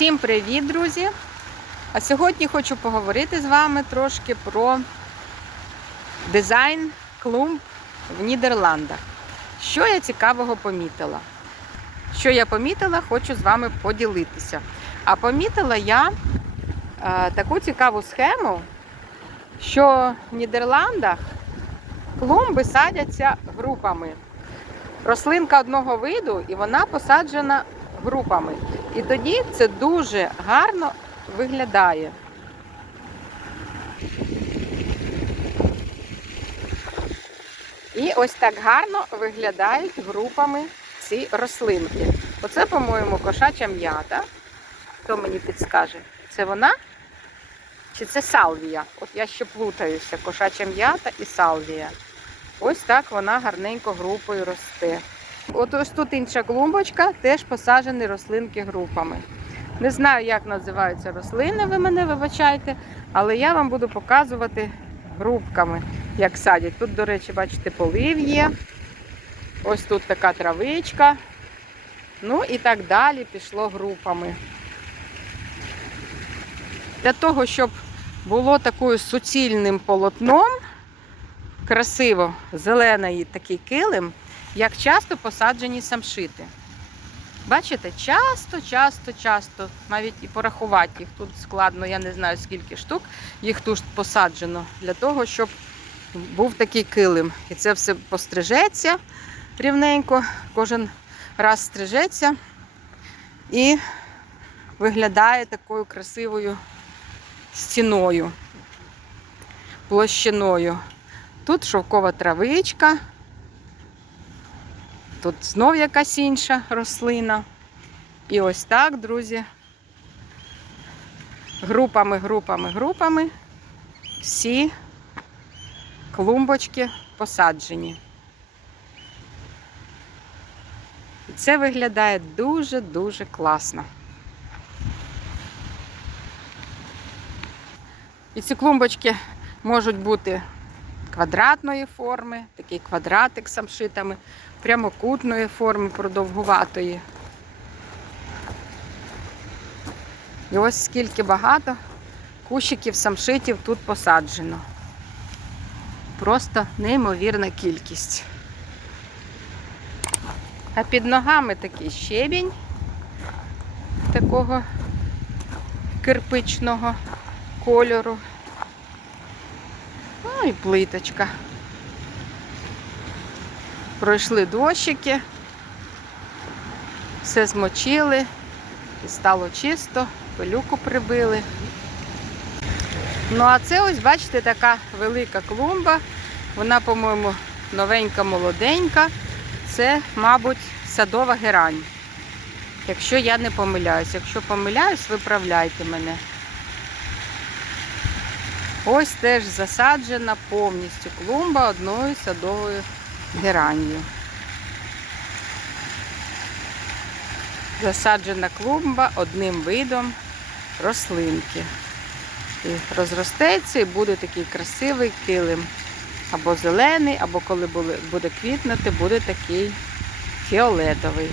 Усім привіт, друзі! А сьогодні хочу поговорити з вами трошки про дизайн клумб в Нідерландах. Що я цікавого помітила? Що я помітила, хочу з вами поділитися. А помітила я е, таку цікаву схему, що в Нідерландах клумби садяться групами. Рослинка одного виду і вона посаджена групами. І тоді це дуже гарно виглядає. І ось так гарно виглядають групами ці рослинки. Оце, по-моєму, кошача м'ята. Хто мені підскаже? Це вона? Чи це салвія? От я ще плутаюся, кошача м'ята і салвія. Ось так вона гарненько групою росте. От ось тут інша клумбочка, теж посаджені рослинки групами. Не знаю, як називаються рослини, ви мене вибачайте, але я вам буду показувати групками, як садять. Тут, до речі, бачите, полив є. Ось тут така травичка. Ну і так далі пішло групами. Для того, щоб було такою суцільним полотном, красиво зелений такий килим, як часто посаджені самшити. Бачите, часто, часто, часто, навіть і порахувати їх тут складно, я не знаю скільки штук, їх тут посаджено для того, щоб був такий килим. І це все пострижеться рівненько, кожен раз стрижеться і виглядає такою красивою стіною, площиною. Тут шовкова травичка. Тут знов якась інша рослина. І ось так, друзі, групами, групами, групами всі клумбочки посаджені. І це виглядає дуже-дуже класно. І ці клумбочки можуть бути квадратної форми, такий квадратик з самшитами, прямокутної форми, продовгуватої. І ось скільки багато кущиків самшитів тут посаджено. Просто неймовірна кількість. А під ногами такий щебінь такого кирпичного кольору. Ну і плиточка. Пройшли дощики, все змочили, і стало чисто, пилюку прибили. Ну, а це ось, бачите, така велика клумба. Вона, по-моєму, новенька, молоденька. Це, мабуть, садова герань. Якщо я не помиляюсь. Якщо помиляюсь, виправляйте мене. Ось теж засаджена повністю клумба одною садовою геранью. Засаджена клумба одним видом рослинки. І розростеться і буде такий красивий килим. Або зелений, або коли буде квітнути, буде такий фіолетовий.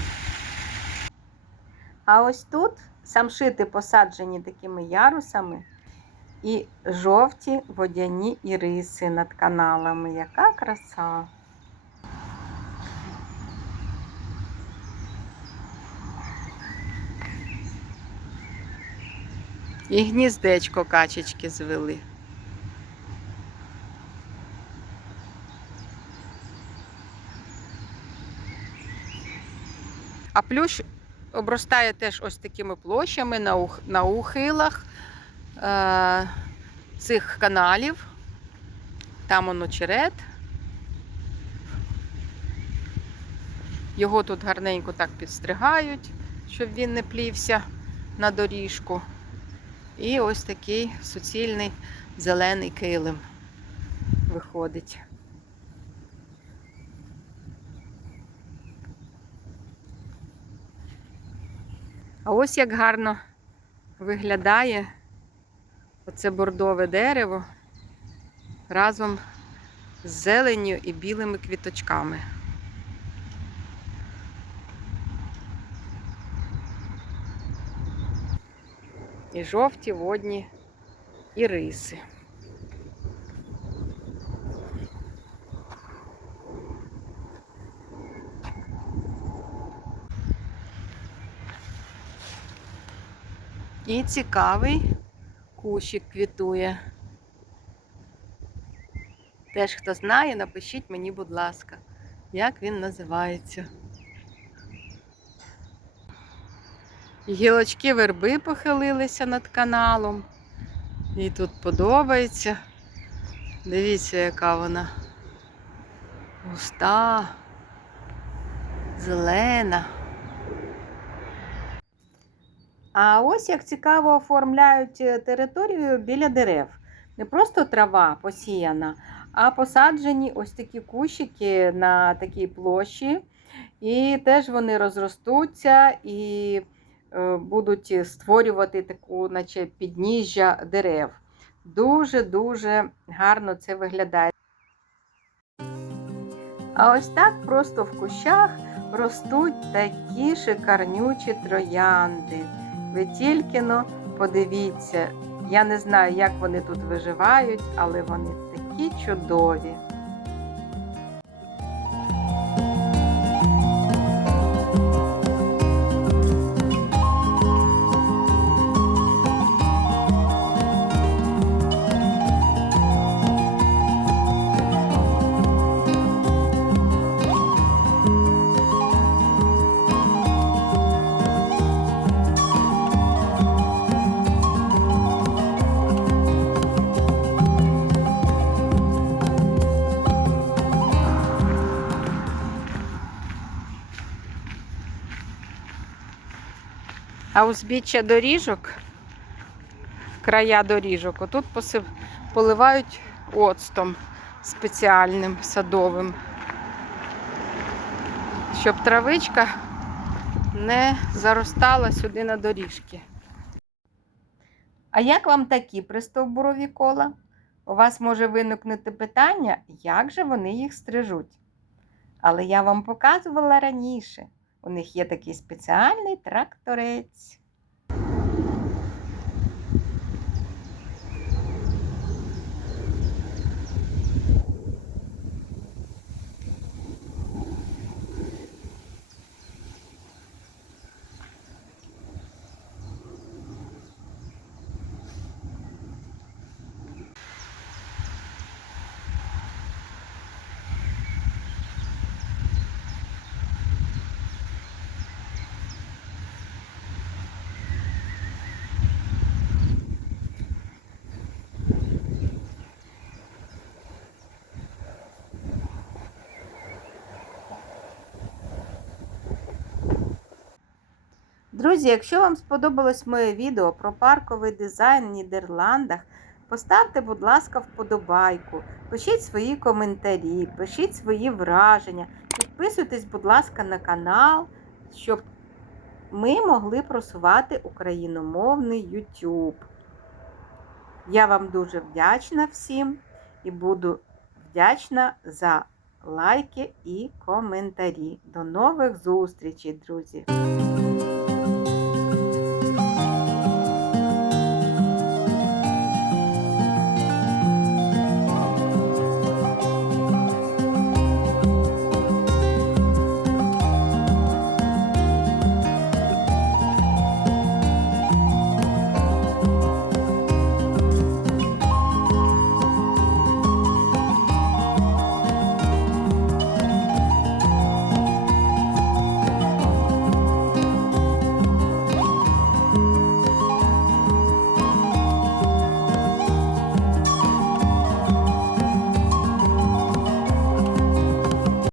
А ось тут самшити посаджені такими ярусами і жовті водяні іриси над каналами. Яка краса! І гніздечко качечки звели. А плющ обростає теж ось такими площами на, ух, на ухилах е, цих каналів. Там воно черед. Його тут гарненько так підстригають, щоб він не плівся на доріжку. І ось такий суцільний зелений килим виходить. А ось як гарно виглядає оце бордове дерево разом з зеленню і білими квіточками. і жовті водні іриси. І цікавий кущик квітує. Теж хто знає, напишіть мені, будь ласка, як він називається. Гілочки верби похилилися над каналом. Їй тут подобається. Дивіться, яка вона густа, зелена. А ось як цікаво оформляють е, територію біля дерев. Не просто трава посіяна, а посаджені ось такі кущики на такій площі. І теж вони розростуться і е, будуть створювати таку, наче підніжжя дерев. Дуже-дуже гарно це виглядає. А ось так просто в кущах ростуть такі шикарнючі троянди. Ви тільки но подивіться. Я не знаю, як вони тут виживають, але вони такі чудові. А узбіччя доріжок, края доріжок, отут посив, поливають оцтом спеціальним садовим, щоб травичка не заростала сюди на доріжки. А як вам такі пристовбурові кола? У вас може виникнути питання, як же вони їх стрижуть? Але я вам показувала раніше. У них є такий спеціальний тракторець. Друзі, якщо вам сподобалось моє відео про парковий дизайн в Нідерландах, поставте, будь ласка, вподобайку, пишіть свої коментарі, пишіть свої враження, підписуйтесь, будь ласка, на канал, щоб ми могли просувати україномовний YouTube. Я вам дуже вдячна всім і буду вдячна за лайки і коментарі. До нових зустрічей, друзі!